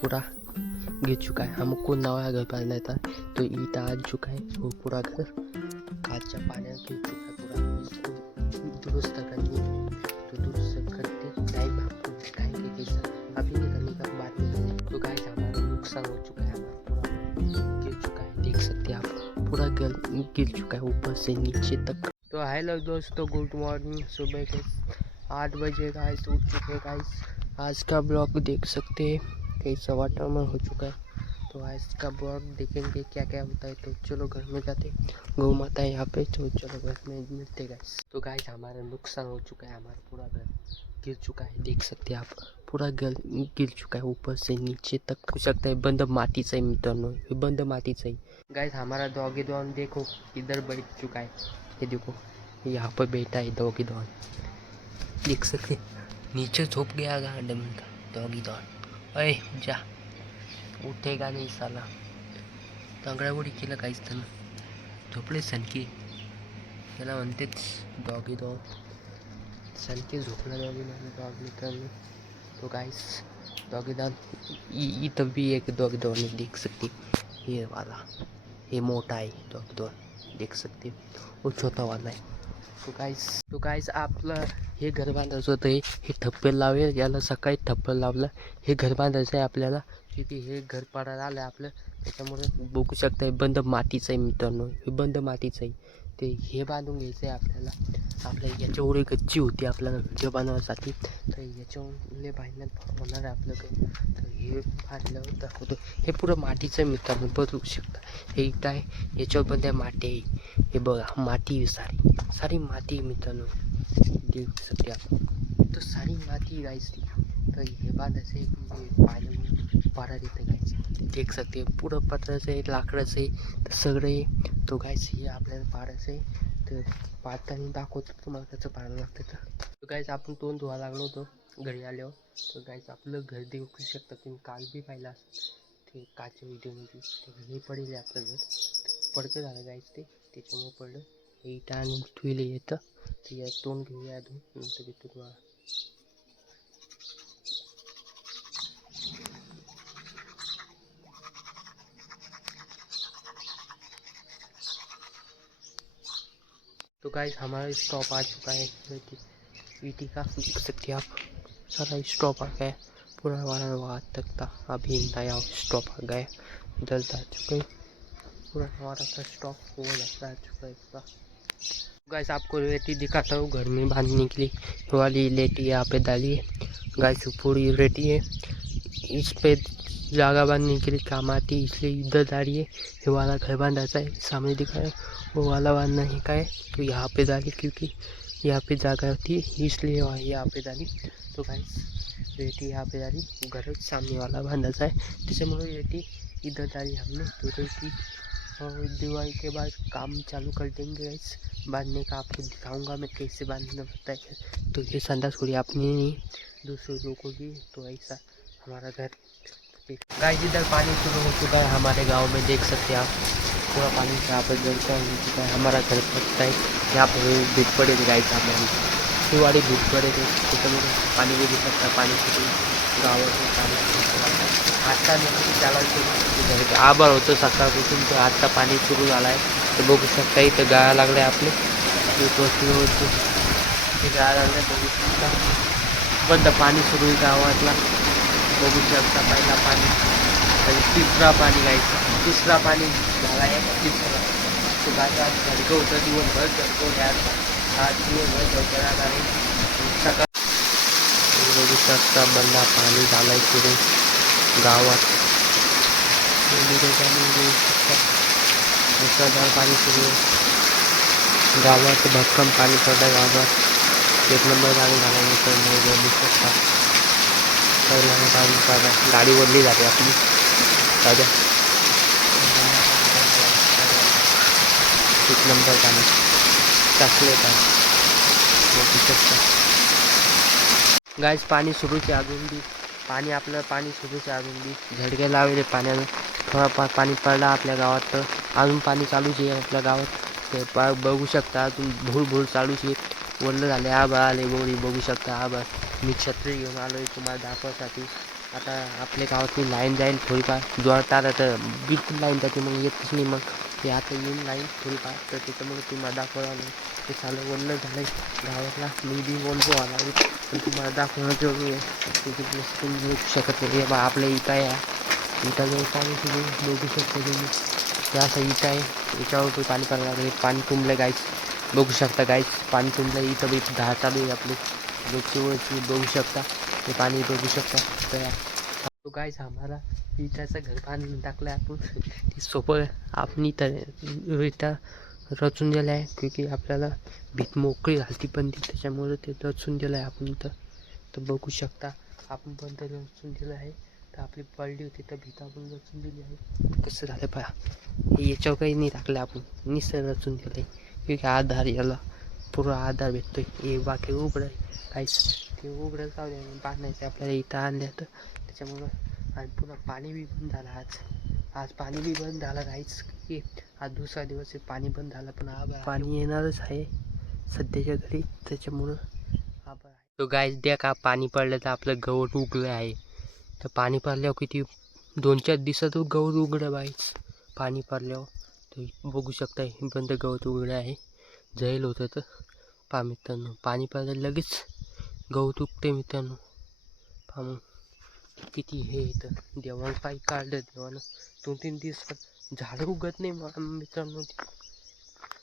पूरा गिर चुका है। हमको नया घर बनना था तो ईटा आ चुका है, वो पूरा घर काचा पानी गिर चुका है पूरा। इसको दुरुस्त करनी है तो दुरुस्त करते टाइम आपको दिखाएंगे कैसा, अभी नहीं करने का बाद में करेंगे। तो गाइस हमारा नुकसान हो चुका है, हमारा पूरा गिर चुका है, देख सकते हैं आप पूरा घर गिर चुका है ऊपर से नीचे तक। तो हेलो दोस्तों, गुड मॉर्निंग। सुबह के 8 बजे गाइस उठ चुके हैं गाइस। आज का ब्लॉग देख सकते हैं कैसा वातावरण हो चुका है। तो आज का ब्लॉग देखेंगे क्या क्या होता है। तो चलो घर में जाते, गौ माता है यहाँ पे, तो चलो घर में मिलते गाइस। तो गाइस हमारा नुकसान हो चुका है, हमारा पूरा घर गिर चुका है, देख सकते हैं आप पूरा घर गिर चुका है ऊपर से नीचे तक। हो सकता है बंद मातीचं आहे मित्रांनो, हे बंद मातीचं आहे। गाइस हमारा डॉगी डॉन देखो इधर बैठ चुका है, ये देखो यहाँ पर बैठा है डॉगी डॉन, देख सकते नीचे झोप गया गार्डन का डॉगी डॉन। अरे जा, उठेगा नहीं साला, तंगडाबोडी केलं काहीच त्यानं, झोपले सनकी, त्याला म्हणतेच डॉगी डॉन, सनकी झोपला डॉगी डॉग मित्रांनो। तो गाइस डॉगी डॉन इथं भी एक डॉगी डॉन है, देख सकते ये वाला, ये मोटा है डॉगी डॉन, देख सकते वो छोटा वाला है। तो गाइस आपलं हे घर बांधायचं होतं, हे ठप्पे लावेल याला सकाळी ठप्पे लावलं, हे घर बांधायचं आहे आपल्याला, किती हे घर पडायला आलं आपलं, त्याच्यामुळे बघू शकता हे बंद मातीचं आहे मित्रांनो, हे बंद मातीचं आहे, ते हे बांधून घ्यायचं आहे आपल्याला। आपल्या याच्यावर एक गच्ची होती आपल्याला व्हिडिओ बनवण्यासाठी, तर याच्यावर बांधण्यात होणार आहे आपलं काही, तर हे बांधल्यावर दाखवतो। हे पुरं मातीचं आहे मित्रांनो, बघू शकता हे इथं आहे, याच्यावर पण त्या माती आहे, हे बघा माती सारी सारी माती मित्रांनो, देख सकते आप, तो सारी माती गाइस थी। तो हे बांधायचं पाणी पारा देतं गाइस, देख सकते पुरं पत्राचं आहे, लाकडाचं आहे, तर सगळे। तो गाइस हे आपल्याला पाडायचं आहे, तर पाडताना दाखवतो तुम्हाला कसं पाडायला लागतं। तर गाइस आपण तोंड धुवा लागलो होतो घरी आल्यावर, तर गाइस आपलं घर देखू शकता तुम्ही, काल बी पाहिलं असं ते कालच्या व्हिडिओमध्ये, ते हे पडेल आपलं घर, पडकं झालं गाइस ते, त्याच्यामुळे पडलं। हे इथं आणि ठेवले येतं, तर या तोंड घेऊया अजून, नंतर येतो तुम्हाला। तो गाइस हमारा स्टॉप आ चुका है ईटी का, देख सकते हैं आप सारा स्टॉप आ गया है, पूरा वाला वहाँ तक था, अभी नया स्टॉप आ गया है, इधर आ चुके हैं, पूरा हमारा का स्टॉप हो जाता आ चुका है पूरा। गाइस आपको रेती दिखाता हूँ घर में बांधने के लिए, वाली लेटी यहाँ पे डाली है गाइस, पूरी रेती है, इस पे जागा बांधने के लिए काम आती है, इसलिए इधर डाली है। ये वाला घर बांधाचा है, सामने दिखा है वो वाला बांधना है का है, तो यहाँ पे डाली क्योंकि यहाँ पे जगह होती है, इसलिए यहाँ पे डाली। तो गाइस रेती यहाँ पे डाली, घर सामने वाला बांधाचा है, त्याच्यामुळे रेती इधर डाली हमने। तो रेती दिवाली के बाद काम चालू कर देंगे गाइस, बांधने का आपको दिखाऊंगा मैं कैसे बांधना पड़ता है। तो ये संडास खोली अपनी नहीं, दूसरे लोगों की, तो ऐसा हमारा घर। गाइस इधर पानी शुरू हो चुका है हमारे गांव में, देख सकते हैं आप पूरा पानी यहाँ पर जल का हो चुका है, हमारा घर पड़ता है यहाँ पर भीड़ पड़े थे गाइस, हमें दिवाळी भीड़ पड़े थे, त्याच्यामुळे पाणी गेली शकता, पाणी सुरू गावाचं पाणी आता नेमकी चालायचं आभाळ होतं सकाळपासून, तर आता पाणी सुरू झालं आहे, तर बघू शकता इथं गाळा लागला आहे आपले, ते गाळा लागलं बघू शकता, बंद पाणी सुरू आहे गावातला, बघू शकता पहिला पाणी आणि तिसरा पाणी गायचं, तिसरा पाणी झाला आहे तिसरा। तो गायचा झडकं होतं दिवसभर, झडकं घ्यायचा आज दिवसभर झडकण्यात आहे, सकाळ बघू शकता बंदा पाणी झालं आहे सुरू गावात, मुसळधार पाणी सुरू गावात, भक्कम पाणी पडलं गावात, एक नंबर पाणी झालं मित्रांनो, बघू शकता पहिल्याने पाणी पडलं, गाडी ओढली जाते आपली दादा, एक नंबर पाणी टाकले पाणी बघू शकता गाइस, पाणी सुरूच आहे अजून बी, पाणी आपलं पाणी सुरूच आहे अजून बी, झडके लावले पाण्यानं, थोडा पाणी पडला आपल्या गावात, तर अजून पाणी चालूच आहे आपल्या गावात, ते बघू शकता अजून भूळ चालूच आहे, वरलं झाले आभाळ आले बोरी, बघू शकता आभाळ, मी छत्री घेऊन आलो आहे तुम्हाला दाखवासाठी, आता आपल्या गावातली लाईन जाईल थोडीफार जोरात आला तर बिलकुल लाईन जाते मग येतच नाही. मग ते आता येऊन लाईन थोडीफार तर त्याच्यामुळे तुम्हाला दाखवला नाही. ते चालू वल्ल झालं गावातला मी बी बोलतो आला पण तुम्हाला दाखवणं जरूर आहे. त्याची तुम्ही बघू शकत नाही. बा आपल्या इथं आहे इथं पाणी तुम्ही बघू शकता. तुम्ही ते असं इथं आहे याच्यावर पाणी पडायला लागले. पाणी तुंबलं गाईच बघू शकता. गाईच पाणी तुंबलं इथं बी धार चालू आहे आपली लोकची बघू शकता. ते पाणी बघू शकता. तर तो गाईच आम्हाला इटाचं घर बांधून टाकलं आपण. ते सोपं आपण इथं इथं रचून दिलं आहे क्योंकि आपल्याला भीत मोकळी झाली पण ती त्याच्यामुळे ते रचून दिलं आहे आपण इथं. तर बघू शकता आपण पण तर रचून दिलं आहे. तर आपली पडली होती तर भीत आपण रचून दिली आहे. कसं झालं पहा हे याच्यावर काही नाही टाकलं आपण निसर्ग रचून दिलं आहे क्योंकि आधार याला पुरा आधार भेटतोय. हे बाकी उघडं आहे काहीच ते उघडं जाऊ द्या बांधायचं आपल्याला इथं आणलं तर त्याच्यामुळं. आणि पुन्हा पाणी बी बंद झालं आज पाणी बी बंद झालं काहीच की आज दुसरा दिवस पाणी बंद झालं पण पाणी येणारच आहे सध्याच्या घरी त्याच्यामुळं आभाळ आहे. तो गायच द्या का पाणी पडलं तर आपलं गवत उगलं आहे. तर पाणी पडल्यावर किती 2-4 दिवसात गवत उघडं बाईच पाणी पडल्यावर. तर बघू शकता बंद गवत उघडं आहे. जाईल होतं तर पहा मित्रांनो पाणी पडलं लगेच गवत उगते मित्रांनो. पहा मग किती हे येतं देवानं पाय काढलं देवानं 2-3 दिवस झाडं उगत नाही मित्रांनो.